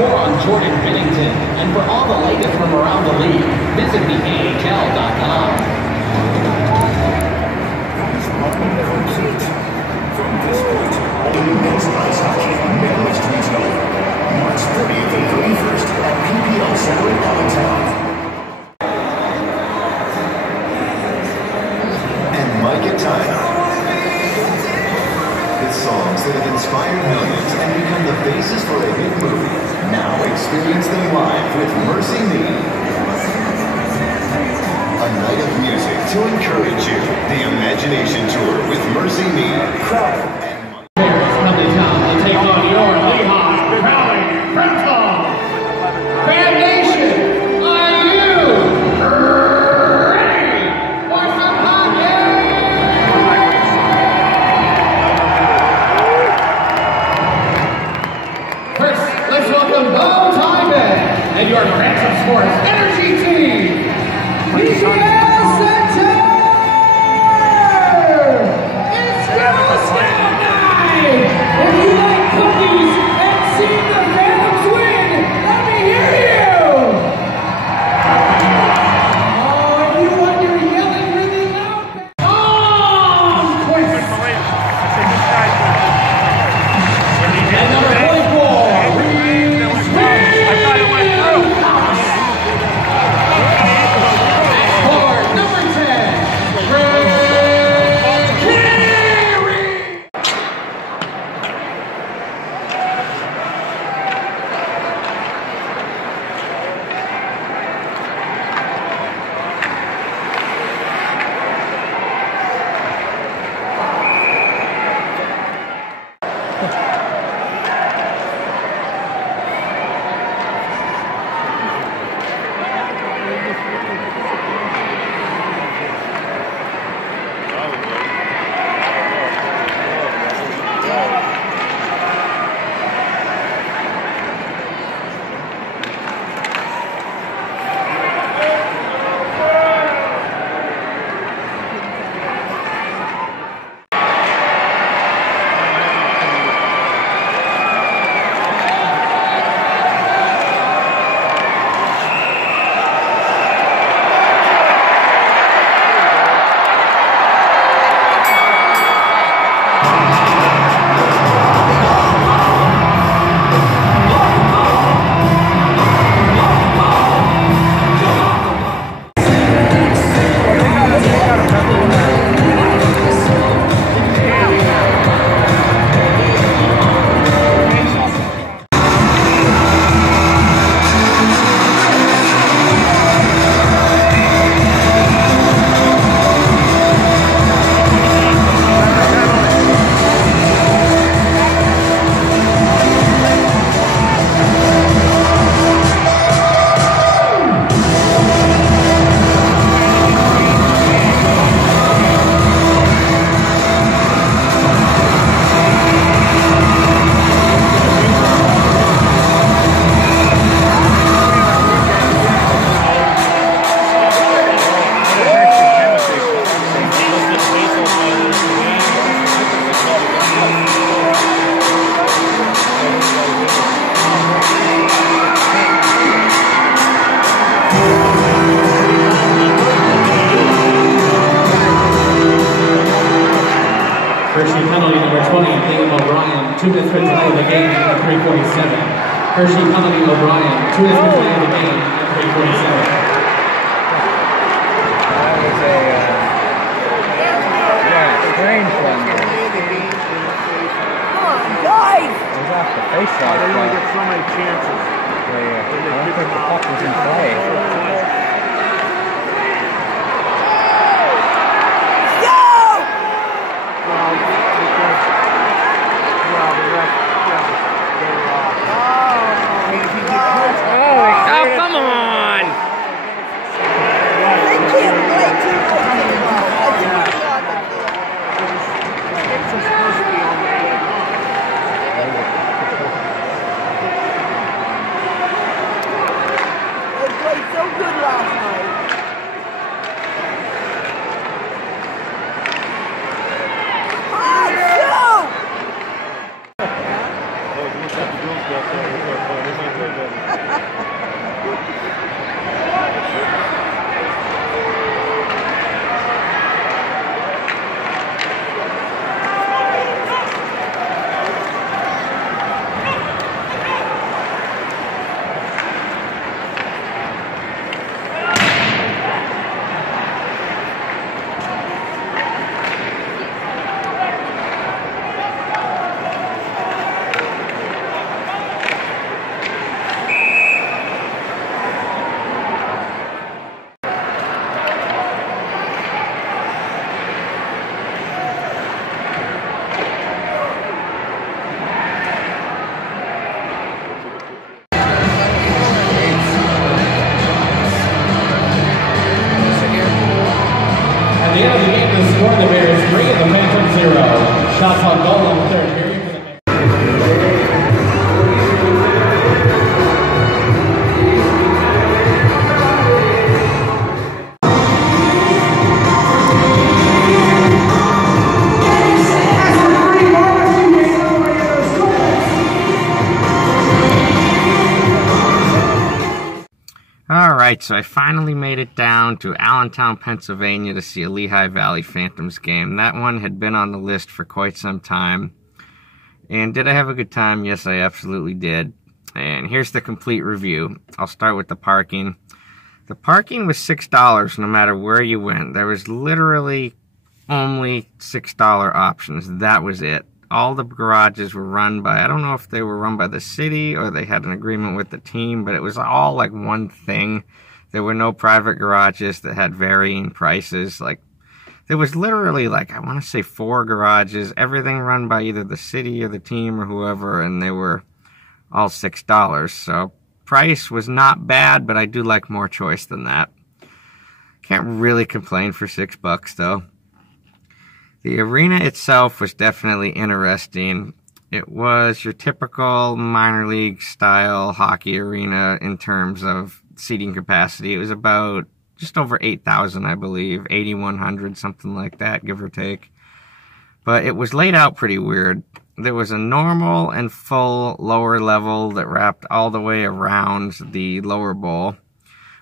more on Jordan Bennington. And for all the latest from around the league, visit theAHL.com. From this point, only men's ice hockey on Midwest Regional. March 30th and 31st at PPL Center in Allentown. And Micah Tyler. With songs that have inspired millions and become the basis for a hit movie. Now experience them live with Mercy Me. A night of music to encourage you. The Imagination Tour with Mercy Me. Crowd. Come to town to take on your Lehigh Valley Phantoms. Fan Nation, are you ready for some hockey? First, let's welcome Bo Tyman and your Phantom Sports Energy Team, PPL Center. It's Girl Scout Night. If you like cookies and seeing the Phantoms win, let me hear you. Oh, if you want your yelling really loud, quick. And number 24, Reese for number 10, Greg Carey. Hershey penalty number 20, Liam O'Brien, 2 minutes for delay of the game at 3:47. Hershey penalty O'Brien, 2 minutes for delay of the game at 3:47. That was a strange one. Come on, guys! It was off the face-off. They only get so many chances. I don't think the puck was in play. Oh, come on! They can't play too They played so good last Alright, so I finally made it down to Allentown, Pennsylvania to see a Lehigh Valley Phantoms game. That one had been on the list for quite some time. And did I have a good time? Yes, I absolutely did. And here's the complete review. I'll start with the parking. The parking was $6 no matter where you went. There was literally only $6 options. That was it. All the garages were run by, I don't know if they were run by the city or they had an agreement with the team, but it was all like one thing. There were no private garages that had varying prices. Like, there was literally like, I want to say 4 garages, everything run by either the city or the team or whoever, and they were all $6. So price was not bad, but I do like more choice than that. Can't really complain for $6 though. The arena itself was definitely interesting. It was your typical minor league style hockey arena in terms of seating capacity. It was about just over 8,000, I believe, 8,100, something like that, give or take. But it was laid out pretty weird. There was a normal and full lower level that wrapped all the way around the lower bowl.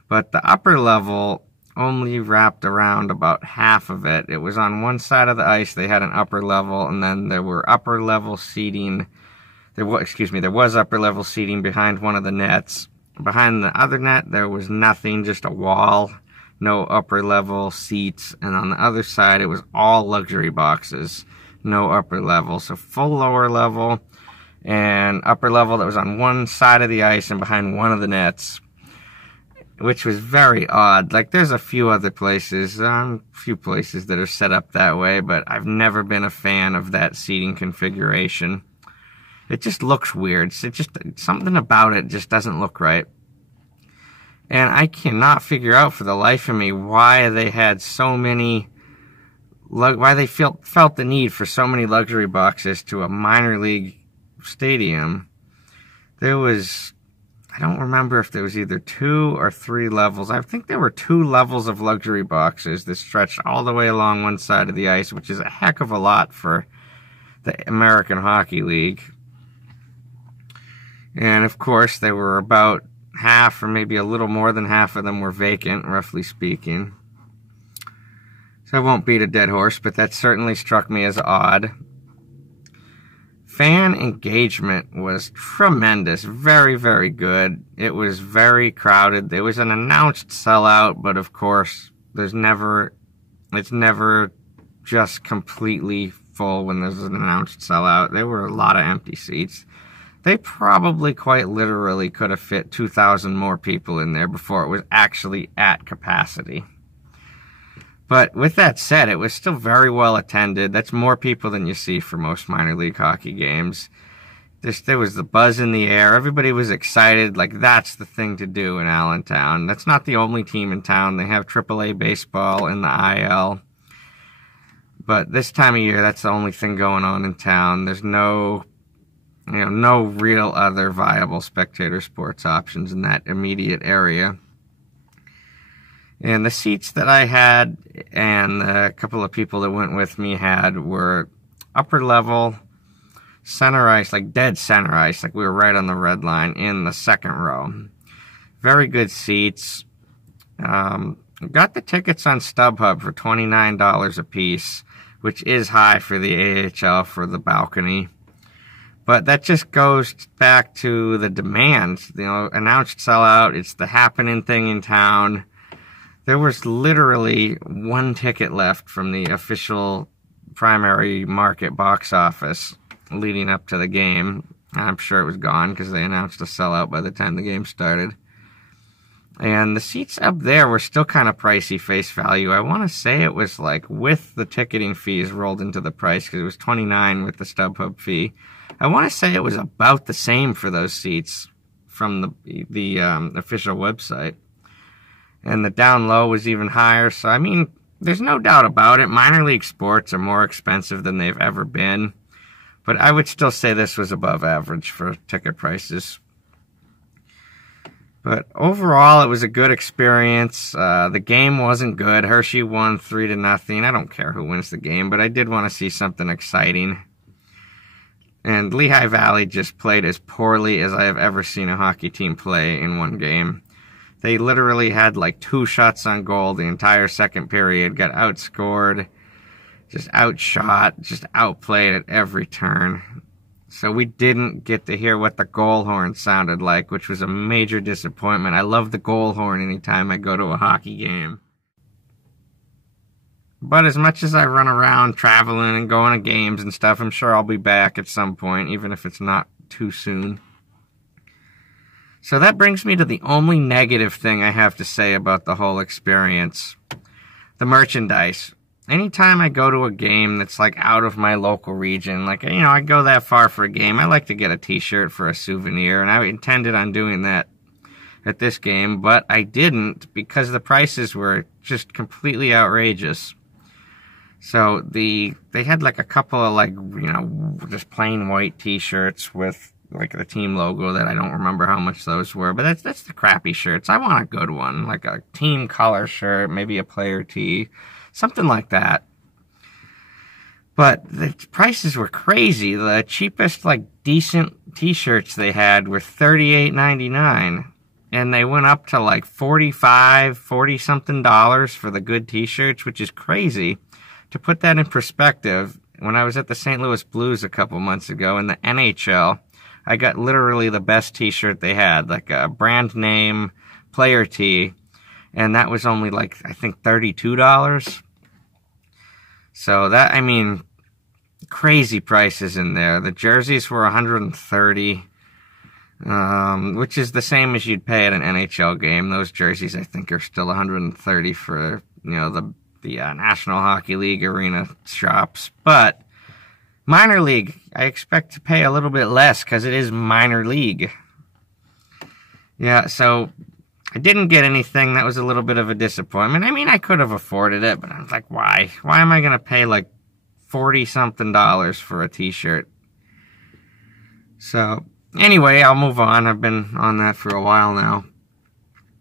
But the upper level only wrapped around about half of it. It was on one side of the ice. They had an upper level, and then there were upper level seating. There was upper level seating behind one of the nets. Behind the other net, there was nothing, just a wall, no upper level seats. And on the other side, it was all luxury boxes, no upper level. So full lower level and upper level that was on one side of the ice and behind one of the nets, which was very odd. Like, there's a few other places, that are set up that way, but I've never been a fan of that seating configuration. It just looks weird. Something about it just doesn't look right. And I cannot figure out for the life of me why they had so many, why they felt the need for so many luxury boxes to a minor league stadium. There was, I don't remember if there was either 2 or 3 levels. I think there were 2 levels of luxury boxes that stretched all the way along one side of the ice, which is a heck of a lot for the American Hockey League. And of course, there were about half or maybe a little more than half of them were vacant, roughly speaking. So I won't beat a dead horse, but that certainly struck me as odd. Fan engagement was tremendous. Very, very good. It was very crowded. There was an announced sellout, but of course, it's never just completely full when there's an announced sellout. There were a lot of empty seats. They probably quite literally could have fit 2,000 more people in there before it was actually at capacity. But with that said, it was still very well attended. That's more people than you see for most minor league hockey games. There was the buzz in the air. Everybody was excited. Like, that's the thing to do in Allentown. That's not the only team in town. They have AAA baseball in the IL. But this time of year, that's the only thing going on in town. There's no real other viable spectator sports options in that immediate area. And the seats that I had and a couple of people that went with me had were upper level, center ice, like dead center ice, like we were right on the red line in the second row. Very good seats. Got the tickets on StubHub for $29 a piece, which is high for the AHL for the balcony. But that just goes back to the demands. Announced sellout, it's the happening thing in town. There was literally 1 ticket left from the official primary market box office leading up to the game. I'm sure it was gone because they announced a sellout by the time the game started. And the seats up there were still kind of pricey face value. I want to say it was like with the ticketing fees rolled into the price because it was $29 with the StubHub fee. I want to say it was about the same for those seats from the official website. And the down low was even higher. So, I mean, there's no doubt about it. Minor league sports are more expensive than they've ever been. But I would still say this was above average for ticket prices. But overall, it was a good experience. The game wasn't good. Hershey won 3-0. I don't care who wins the game, but I did want to see something exciting. And Lehigh Valley just played as poorly as I have ever seen a hockey team play in one game. They literally had like 2 shots on goal the entire second period, got outscored, just outshot, just outplayed at every turn. So we didn't get to hear what the goal horn sounded like, which was a major disappointment. I love the goal horn anytime I go to a hockey game. But as much as I run around traveling and going to games and stuff, I'm sure I'll be back at some point, even if it's not too soon. So that brings me to the only negative thing I have to say about the whole experience. The merchandise. Anytime I go to a game that's like out of my local region, like, you know, I go that far for a game, I like to get a t-shirt for a souvenir, and I intended on doing that at this game, but I didn't because the prices were just completely outrageous. So they had like a couple of like, you know, just plain white t-shirts with like the team logo that I don't remember how much those were, but that's the crappy shirts. I want a good one, like a team color shirt, maybe a player tee, something like that. But the prices were crazy. The cheapest like decent t-shirts they had were $38.99, and they went up to like $40 something for the good t-shirts, which is crazy. To put that in perspective, when I was at the St. Louis Blues a couple months ago in the NHL, I got literally the best t-shirt they had, like a brand name player tee, and that was only like, I think, $32. So that, I mean, crazy prices in there. The jerseys were $130, which is the same as you'd pay at an NHL game. Those jerseys, I think, are still $130 for, you know, the National Hockey League arena shops. But minor league, I expect to pay a little bit less because it is minor league. Yeah, so I didn't get anything. That was a little bit of a disappointment. I mean, I could have afforded it, but I was like, why? Why am I going to pay like $40-something for a t-shirt? So anyway, I'll move on. I've been on that for a while now.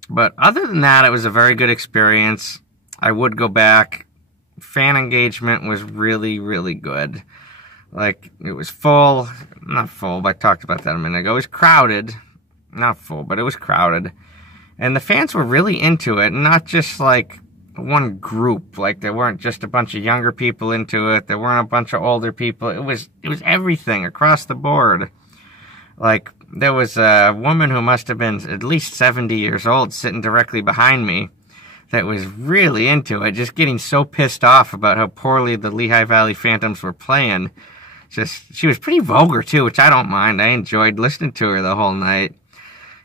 But other than that, it was a very good experience. I would go back. Fan engagement was really, really good. Like, it was full. Not full, but I talked about that a minute ago. It was crowded. Not full, but it was crowded. And the fans were really into it, not just, like, one group. Like, there weren't just a bunch of younger people into it. There weren't a bunch of older people. It was everything across the board. Like, there was a woman who must have been at least 70 years old sitting directly behind me that was really into it, just getting so pissed off about how poorly the Lehigh Valley Phantoms were playing. She was pretty vulgar too, which I don't mind. I enjoyed listening to her the whole night.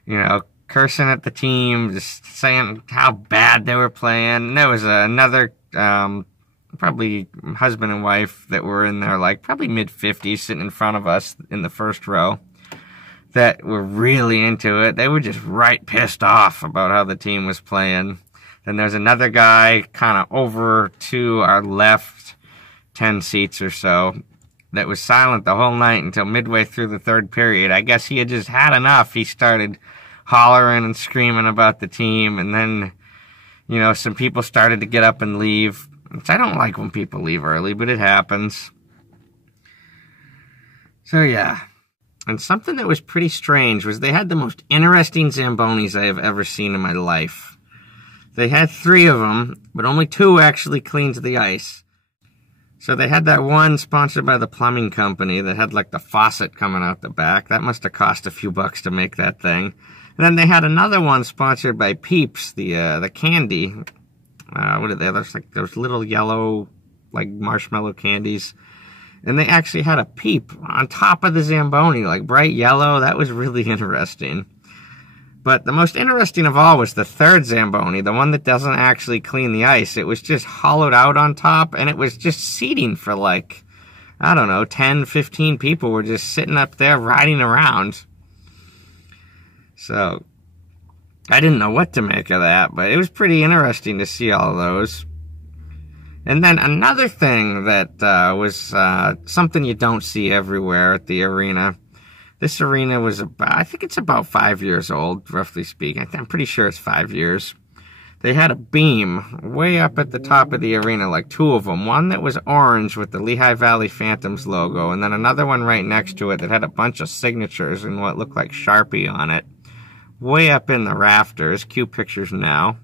You know, cursing at the team, just saying how bad they were playing. And there was another, probably husband and wife that were in their like probably mid-50s sitting in front of us in the first row that were really into it. They were just right pissed off about how the team was playing. Then there's another guy kind of over to our left, 10 seats or so, that was silent the whole night until midway through the third period. I guess he had just had enough. He started hollering and screaming about the team, and then, you know, some people started to get up and leave, which I don't like when people leave early, but it happens. So, yeah. And something that was pretty strange was they had the most interesting Zambonis I have ever seen in my life. They had 3 of them, but only 2 actually cleaned the ice. So they had that one sponsored by the plumbing company that had like the faucet coming out the back. That must have cost a few bucks to make that thing. And then they had another one sponsored by Peeps, the candy. What are they? There's like those little yellow, like marshmallow candies. And they actually had a peep on top of the Zamboni, like bright yellow. That was really interesting. But the most interesting of all was the third Zamboni, the one that doesn't actually clean the ice. It was just hollowed out on top, and it was just seating for like, I don't know, 10, 15 people were just sitting up there riding around. So, I didn't know what to make of that, but it was pretty interesting to see all of those. And then another thing that was something you don't see everywhere at the arena. This arena was about, I think it's about 5 years old, roughly speaking. I'm pretty sure it's 5 years. They had a beam way up at the top of the arena, like 2 of them. One that was orange with the Lehigh Valley Phantoms logo, and then another one right next to it that had a bunch of signatures and what looked like Sharpie on it. way up in the rafters. Cue pictures now.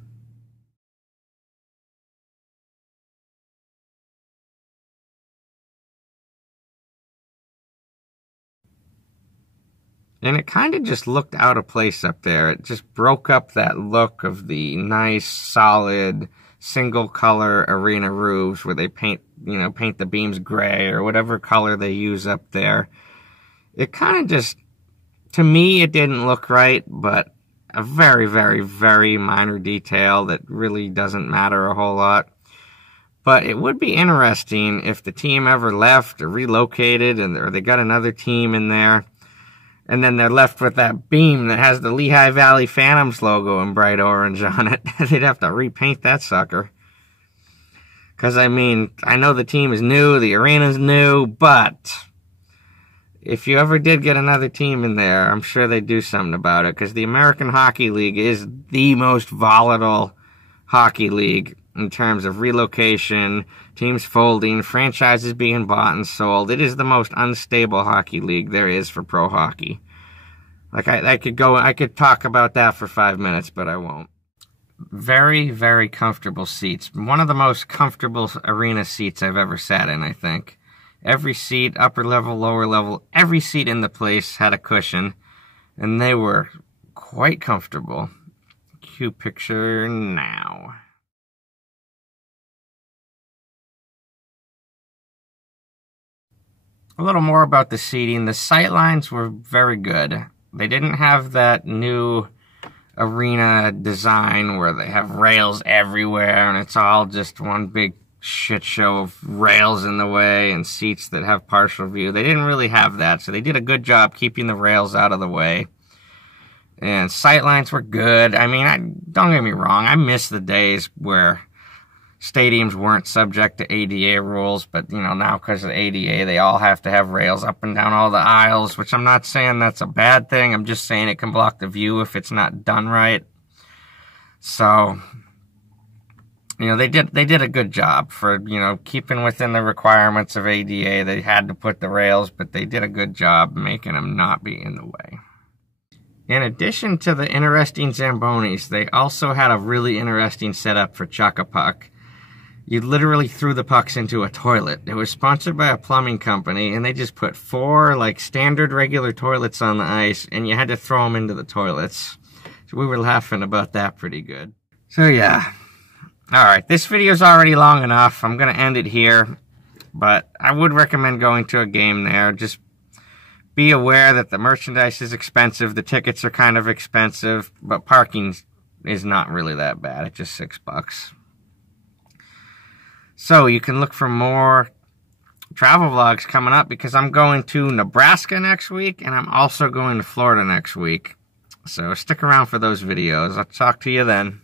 And it kind of just looked out of place up there. It just broke up that look of the nice, solid, single-color arena roofs where they paint the beams gray or whatever color they use up there. It kind of just, to me, it didn't look right, but a very, very, very minor detail that really doesn't matter a whole lot. But it would be interesting if the team ever left or relocated or they got another team in there. And then they're left with that beam that has the Lehigh Valley Phantoms logo in bright orange on it. They'd have to repaint that sucker. Because, I mean, I know the team is new, the arena's new, but if you ever did get another team in there, I'm sure they'd do something about it. Because the American Hockey League is the most volatile hockey league in terms of relocation, teams folding, franchises being bought and sold. It is the most unstable hockey league there is for pro hockey. Like, I could talk about that for 5 minutes, but I won't. Very, very comfortable seats. One of the most comfortable arena seats I've ever sat in, I think. Every seat, upper level, lower level, every seat in the place had a cushion, and they were quite comfortable. Cue picture now. A little more about the seating. The sight lines were very good. They didn't have that new arena design where they have rails everywhere and it's all just one big shit show of rails in the way and seats that have partial view. They didn't really have that, so they did a good job keeping the rails out of the way. And sight lines were good. I mean, don't get me wrong, I miss the days where stadiums weren't subject to ADA rules, but, now because of the ADA, they all have to have rails up and down all the aisles, which I'm not saying that's a bad thing. I'm just saying it can block the view if it's not done right. So, they did a good job for, keeping within the requirements of ADA. They had to put the rails, but they did a good job making them not be in the way. In addition to the interesting Zambonis, they also had a really interesting setup for Chuck-a-Puck. You literally threw the pucks into a toilet. It was sponsored by a plumbing company, and they just put 4, standard regular toilets on the ice, and you had to throw them into the toilets. So we were laughing about that pretty good. So, yeah. Alright, this video's already long enough. I'm going to end it here. But I would recommend going to a game there. Just be aware that the merchandise is expensive. The tickets are kind of expensive. But parking is not really that bad. It's just $6. So you can look for more travel vlogs coming up because I'm going to Nebraska next week and I'm also going to Florida next week. So stick around for those videos. I'll talk to you then.